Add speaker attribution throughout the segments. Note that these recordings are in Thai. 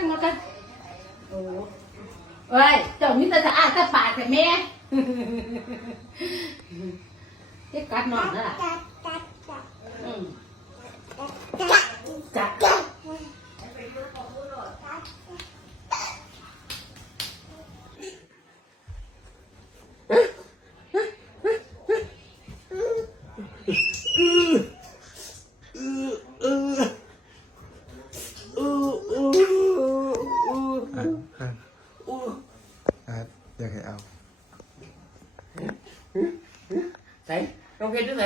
Speaker 1: ั
Speaker 2: นกดกันโอ้เฮ้ยเจ้านี่แต่จะอาดแต่ปาดแต่แม่ เจ๊กกัดนอนนั่นแหละอืมจัด
Speaker 3: อะอยากให้เอา
Speaker 2: ไหนโรงเรียนที่ไหน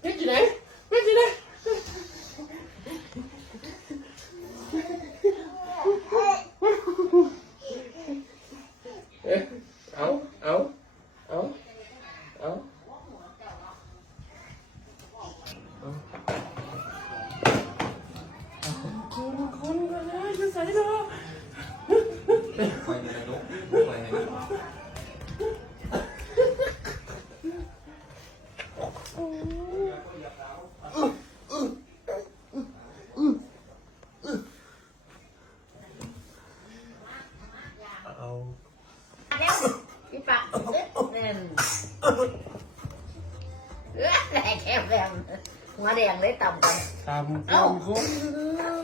Speaker 2: เรียนที่ไหนเรี พี่ปะเน่นเออแหลกแคบแรงหัวแดงเลยต่ำกัน
Speaker 3: ตามความคุ้ม
Speaker 4: แล้ว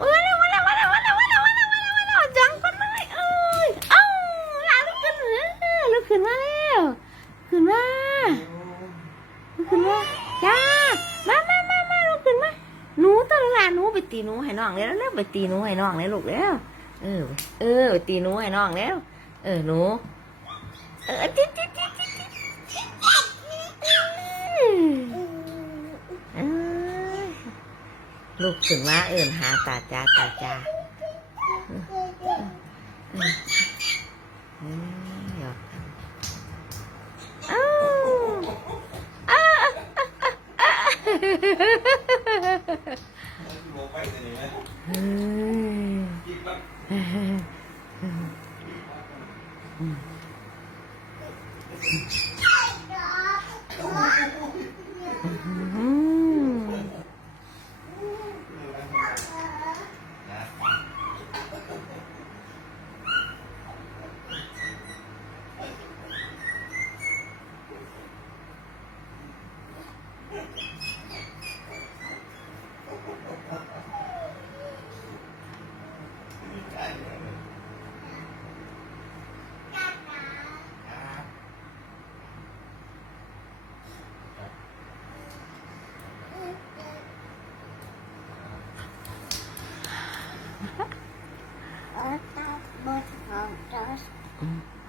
Speaker 4: มาแล้วมาแล้วมาแล้วมาแล้วมาแล้วมาแล้วมาแล้วจังกันเลยเอ้ยเอ้าหลานลุกขึ้นเออลุกขึ้นมาแล้ว ขึ้นมาลุกขึ้นมาจ้ามามามามาลุกขึ้นมาหนูตอนหลาหนูไปตีหนูให้น้องแล้วแล้ว ไปตีหนูให้น้องแล้วลูกแล้วเออ เออไปตีหนูให้น้องแล้ว เออหนู เออจิ๊ดจิ๊ดจิ๊ดจิ๊ดจิ๊ดเออลูกขึ้นมาเอิ่นหาตาจ้าตาจ้าหยอก Mm-hmm. Mm.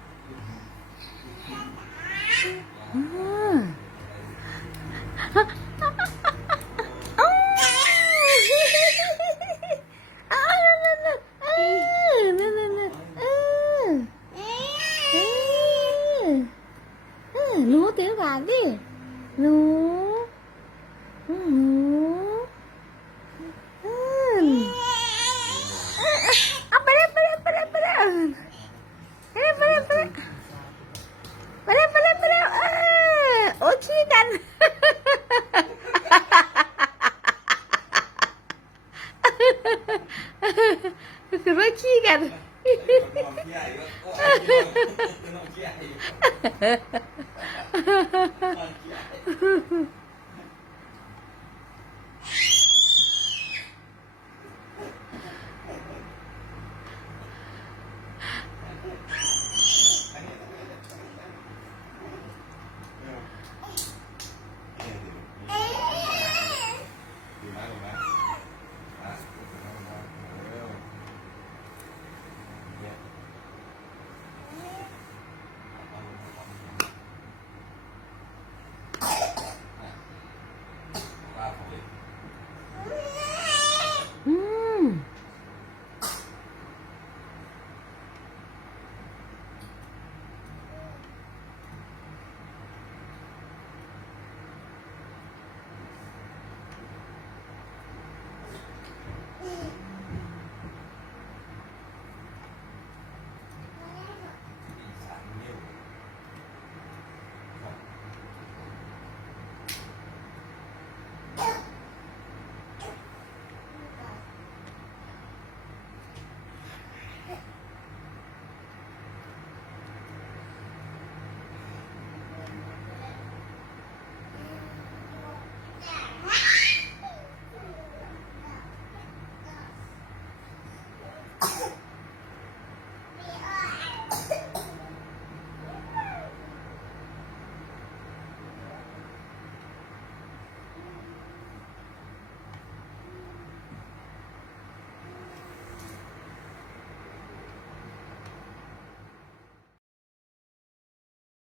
Speaker 4: คือว่าขี้กัน
Speaker 3: เอก่ มา